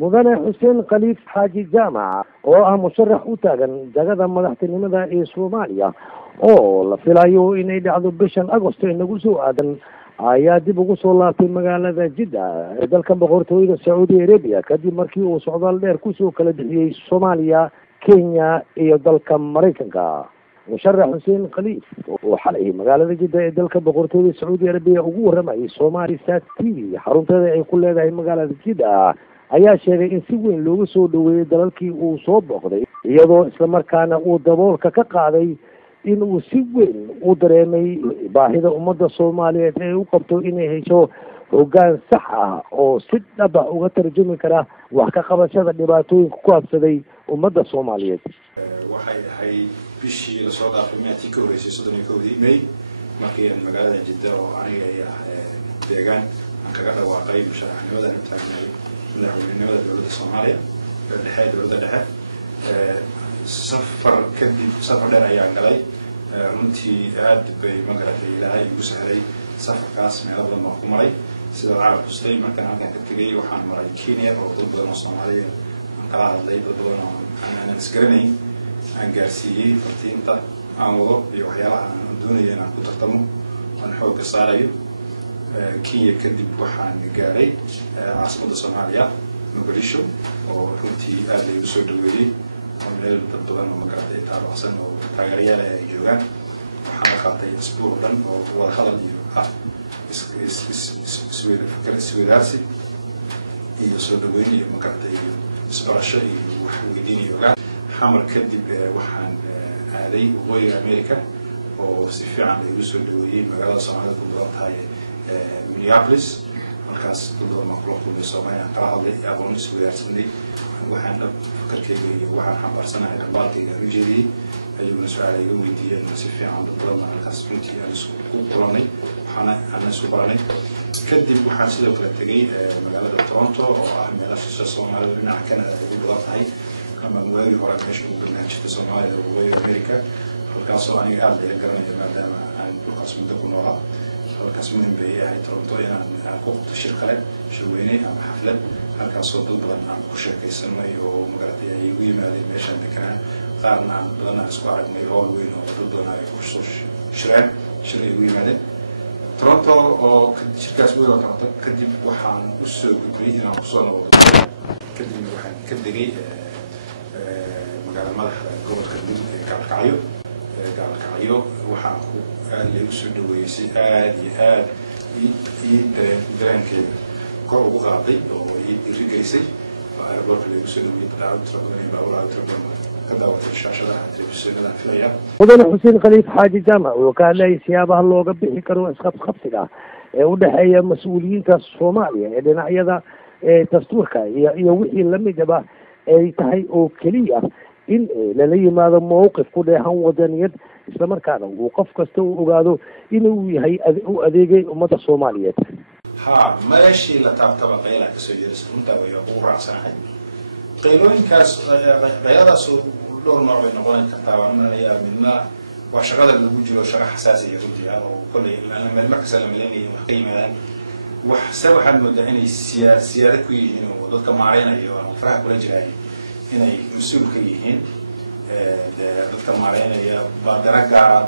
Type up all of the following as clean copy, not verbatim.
mudane xuseen khaliif xaaji jaamac oo ah musharax u taagan jagada madaxtinimada ee Soomaaliya oo la filayo inay dhacdo bishan Agosto inagu soo aadan ayaa dib ugu soo laabtay magaalada Jeddah ee dalka boqortooyada Saudi Arabia kadib markii uu socdaal dheer ku soo kala bixiyay Soomaaliya, Kenya iyo dalka Mareykanka. musharax xuseen khaliif oo xalay magaalada Jeddah ee dalka boqortooyada Saudi Arabia ugu waramayay Somali Sat TV xarunteeda ay ku leedahay magaalada Jeddah ayaa sheegay in si weyn loogu soo dhaweeyay dalalkii uu soo booqday iyadoo isla markaana uu daboolka ka qaaday in uu si weyn u dareemay baahida ummadda Soomaaliyeed ee u qabto inay hesho hoggaan sax ah oo si dhab ah uga tarjumi kara wax ka qabashada dhibaatooyinka ku habsaday ummadda Soomaaliyeed. waxay ahayd bishii la soo dhaafay maatii ka horeysay 31 May markii aan magaalada Jeddah oo aniga ay deegaan aan kaga dhawaaqay musharaxnimada taagnay madaxweynenimada dowladda Soomaaliya dowladda dhexe safar kadib safar dheer ayaan galay runtii aad bay magaratay ilaahay igu sahlay safarkaas meelo badan baan ku maray sida carab kustay markaan halkan ka tegay waxaan maray Kenya oo dad badan oo Soomaaliyeed aan kala hadlay dad badan oo aan isgaranayn aan gaarsiiyey fartiinta aan wado iyo waxyaalaha aan doonayo inaan ku tartamo aan xoogga saarayo Kenya kadib waxaan gaaray caasimadda Soomaaliya Mogadisho oo runtii aad ay igu soo dhaweeyay meel dad badan oo magaratay taariikhsan oo taageerayaal ay joogaan waxaan la qaatay isbuuc dhan oo wada hadal iyo isweydaarsi iyo soo dhaweyn iyo magaratay isbarasho iyo wax weydiin iyo ogaan xamar kadib waxaan aaday waqooyiga America oo si fiican ay igu soo dhaweeyay magaalada Soomaalida ku badan tahay Minneapolis halkaas dad badan oo kula kulmay Soomaaliya aan kala hadlay aqoon isweydaarsanay waxaan fakarkayga iyo waxaan xambaarsanay dhammaanteeda ujeediyay ayuuna su'aalo iga weydiiyeen si fiican dad badan halkaas runtii aan isku kulanay waxaan isku baranay kadib waxaan sidoo kale tegay magaalada Toronto oo ah meelaha Soomaalida dhinaca Canada ay ugu badan tahay ama waagii hore meesha ugu badan jirtay Soomaalida waqooyiga America halkaasoo aniga aad ay garanayay maadaama aan dhulkaas muddo ku noolaa halkaas muhiim bay ahayd Toronto inaan ku qabto shir kale shirweyne ama xaflad halkaasoo dad badan aan ku sheekaysanay oo magaratay ay igu yimaadeen meeshaan deganaa qaarna aan badan isku aragnay howl weyn oo dad badan ay ku soo shireen igu yimaadeen Toronto oo shirkaas weyn oo Toronto kadib waxaan u soo gudbay inaan ku soo noqdo kadib waxaan ka degay magaalada madaxda gobolka Mudug ee Gaalkacyo waxaan ku aad lagu soo dhaweeyay si aad iyo aad dareenkeyga kor ugu qaaday oo dhiirigelisay airport lagu soo dhaweeyay mudane xuseen khaliif xaaji jaamac oo ka hadlayay siyaabaha looga bixi karo isqabqabsiga ee u dhexeeya mas-uuliyiinta Soomaaliya ee dhinacyada dastuurka iyo wixii lamidaba ay tahay oo keliya in lala yimaado mowqif ku dheehan wadaniyad isla markaana uu qof kasta u ogaado inuu yahay u adeegay ummadda Soomaaliyeed. meeshii la taabtaba qayla ka soo jeedis runta way ugu raacsanahay qaylooyinkaas qayladaas oo dhowr nooc ay noqon kartaa waa midna waa shaqada lagu jiro shaqo xasaasi ah runtii oo kulay markasta la milanayay wax ka yimaadaan wax waxaad moodaa inay siyaasad ku yihiin oo dadka maareynayo oo faraha kula jiraan inay mas'uul ka yihiin dadka maareynaya baadara gaar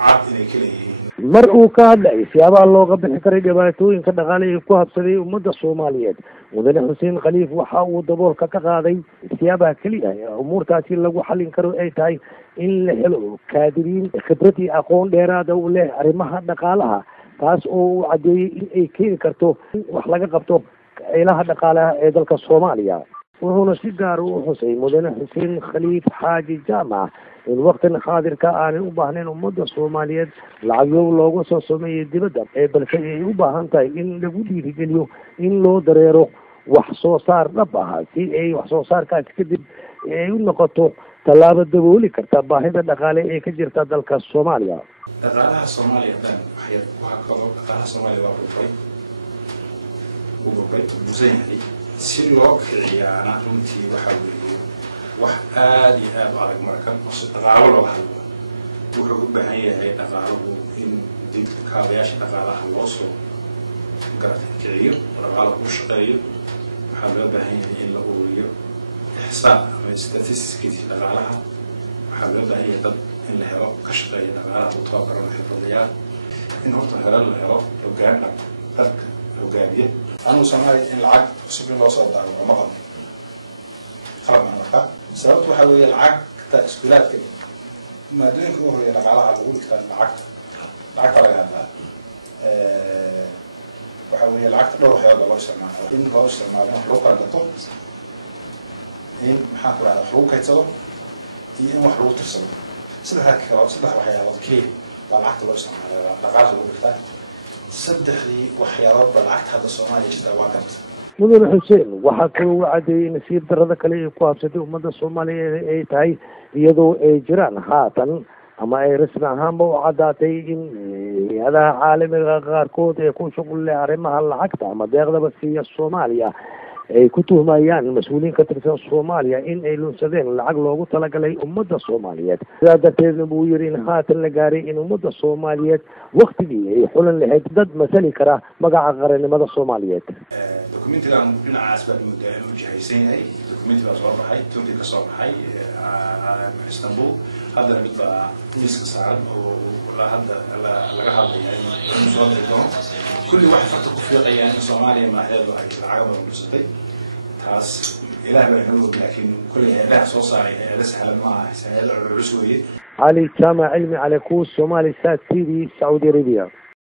cad inay kala yihiin mar uu ka hadlayay siyaabaha looga bixi karay dhibaatooyinka dhaqaale ee ku habsaday ummadda Soomaaliyeed mudane xuseen khaliif waxa uu daboolka ka qaaday siyaabaha kaliya ee umuurtaasi lagu xallin karo ay tahay in la helo kaadiriin khibrad iyo aqoon dheeraad ah u leh arrimaha dhaqaalaha taas oo uu cadeeyay in ay keeni karto wax laga qabto ilaha dhaqaalaha ee dalka Soomaaliya wuxuuna si gaar u xusay mudane xuseen khaliif xaaji jaamac in waqtan xaadirka aanay u baahnayn ummadda Soomaaliyeed lacagyo looga soo sameeyay dibadda balse ay u baahan tahay in lagu dhiirigeliyo in loo dareero wax soo saar dhab ah si ay wax soo saarkaas kadib ay u noqoto tallaabo dabooli karta baahida dhaqaale ee ka jirta dalka Soomaaliya. dhaqaalaha Soomaaliya waxa kaloo dhaqaalaha Soomaaliya waa buufay si loo kiciyaana runtii waxa weeye wax aad iyo aad u adag marka dhaqaalo loo hadlo wuxuu u baahan yahay dhaqaaluhu in dib kaabayaasha dhaqaalaha loo soo garab kiciyo dhaqaalaha u shaqeeyo waxaa loo baahan yahay in la ururiyo ixsaab ama statistics dhaqaalaha waxaa loo baahan yahay dad in la helo ka shaqeeya dhaqaalaha u tababaran xirfadlayaal in horta helo la helo hoggaan dalka hogaamiye anigu samahay in lacag cusub in loo soo daaro oo maqan qalab marka sababtu waxaa weeye lacagta iskuulaadka maadooyinka ugu horeeya dhaqaalaha lagu dhigtaa lacagta laga hadlaa waxaa weeye lacagta dhowr waxyaaba loo isticmaalo in loo isticmaalo wax lagu kala gato in maxaa ku dhahdaa wax lagu kaydsado iyo in wax lagu tirsado saddex waxyaabood keliya baa lacagta loo isticmaalo dhaqaalaha lagu dhigtaa saddexdii waxyaabood baa lacagta hadda Soomaaliya jirta waa garta mudane xuseen waxaa kaloo u cadeeyay nasiib darrada kale ee ku habsatay ummadda Soomaaliyeed ay tahay iyadoo ay jiraan haatan ama ay rasmi ahaanba u caddaatay in hay-adaha caalamiga qaarkood ee ku shuqul leh arrimaha lacagta ama deeqdaba siiya Soomaaliya ay ku tuhmayaan mas-uuliyiin ka tirsan Soomaaliya in ay lunsadeen lacag loogu talagalay ummadda Soomaaliyeed sidaa darteedna buu yiri in haatan la gaaray in ummadda Soomaaliyeed waqtigii ay xulan lahayd dad masali kara magaca qarannimada Soomaaliyeed dokumentigan dhinacaas baa u jihaysan yahay dokumentigaas soo baxay Turkiga ka soo baxay Istanbul haddana mid baa miiska saaran oo hadda laga hadlayaa in soo degto kulli wax farta ku fiiqayaan in Soomaaliya maaheedu ay lacagada ulusatay taas ilaah baa inoo laakiin kulli ilaah soo saaray ee sahlan ma aha sahlan culus weeye علي جامع علمي على كوس Somali Sat TV Saudi Arabia.